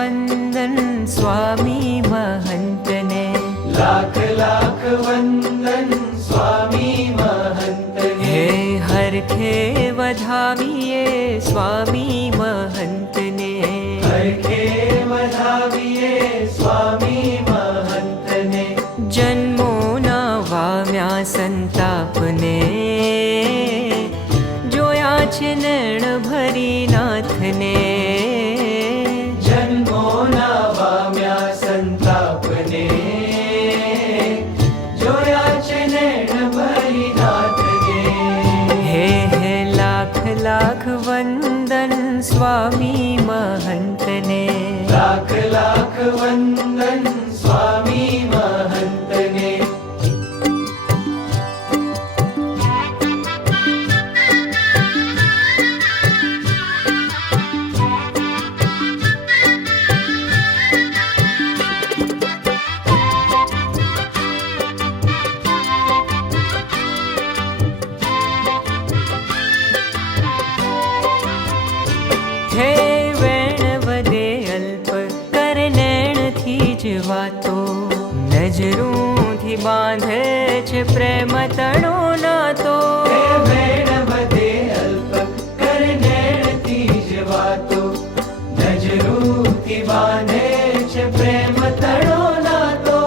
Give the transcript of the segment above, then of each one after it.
વંદન સ્વામી મહંતને, લાખ લાખ વંદન સ્વામી મહંતને. હે હરખે વધાવીએ સ્વામી મહંતને, હરખે વધાવીએ સ્વામી મહંતને. જન્મોના વામ્યા સંતાપને, જોયા છે નયન ભરી નાથને, જન્મોના વામ્યા સંતાપને, જોયા છે નયન ભરી નાથને. હે હે લાખ લાખ વંદન સ્વામી મહંતને, લાખ લાખ વંદન સ્વામી મહંતને. હે વેણ વધે અલ્પ કર નૈણથી જ વાતો, નજરોથી બાંધે છે પ્રેમ તણો નાતો. હે વેણ વધે અલ્પ કર નૈણથી જ વાતો, નજરોથી બાંધે છે પ્રેમ તણો નાતો.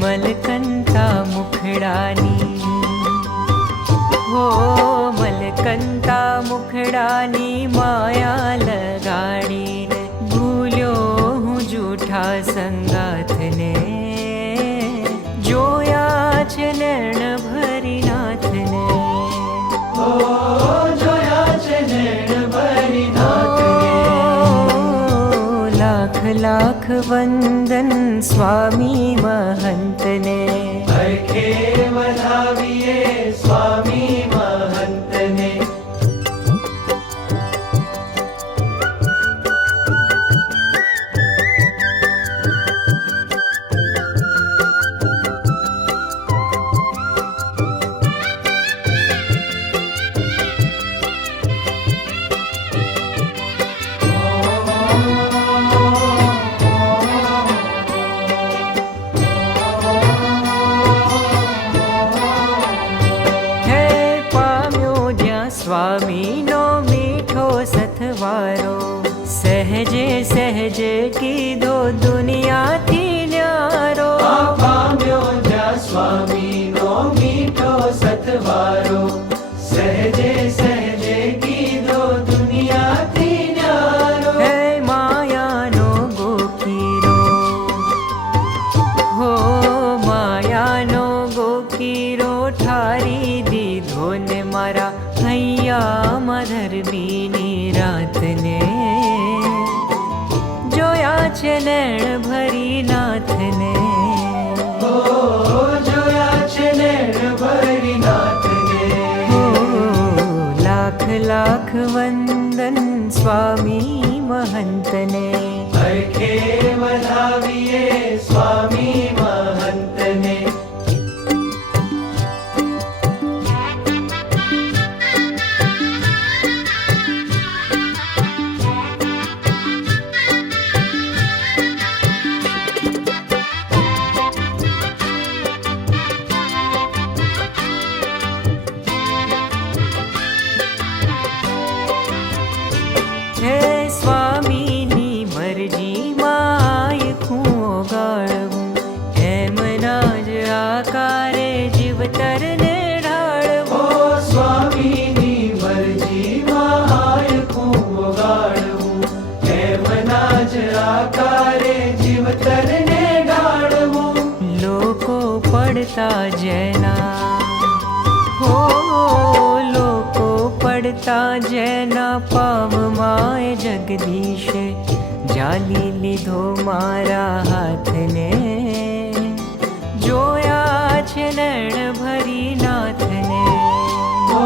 મલકંતા મુખડાની, હો મલકંતા મુખડાની માયા લગાડીને, ભૂલ્યો હું જૂઠા સંગાથને, જોયા છે નયન ભરી નાથને. ઓ જોયા છે નયન ભરી નાથને. લાખ લાખ વંદન સ્વામી મહંતને, હરખે વધાવીએ સ્વામી મહંતને. હે પામ્યો જ્યાં સ્વામીનો મીઠો સથવારો, સહેજે સહેજે કીધો દુનિયાથી ન્યારો. આ પામ્યો જ્યાં સ્વામીનો મીઠો સથવારો, સહેજે સહેજે કીધો દુનિયાથી ન્યારો. હે માયાનો ગોકીરો, હો માયાનો ગોકીરો ઠારી દીધો ને મારા હૈયામાં ધરબીની રાતને, જોયા છે નૈણ ભરી નાથને. ઓ જોયા છે નયન ભરી નાથને. હો લાખ લાખ વંદન સ્વામી મહંતને, હરખે વધાવીએ સ્વામી મહંતને. હે સ્વામીની મરજીમાં આયખું ઓગાળવું, એમના જ આકારે જીવતરને ઓ ઢાળવું. સ્વામીની મરજીમાં આયખું ઓગાળવું, એમના જ આકારે જીવતરને ઢાળવું. લોકો પડતા જેના, હો લોકો પડતા જેના પાવમાં જગદીશે જાલી લીધો મારા હાથને, જોયા છે નયન ભરી નાથને. ઓ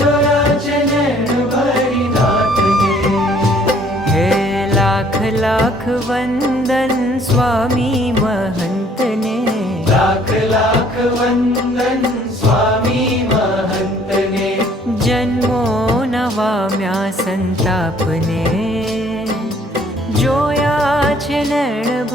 જોયા છે નયન ભરી નાથને. હે લાખ લાખ વંદન સ્વામી મહંતને, લાખ લાખ વંદન સ્વામી મહંતને. જન્મો નવામ્યા સંતાપને, જોયા નૈણ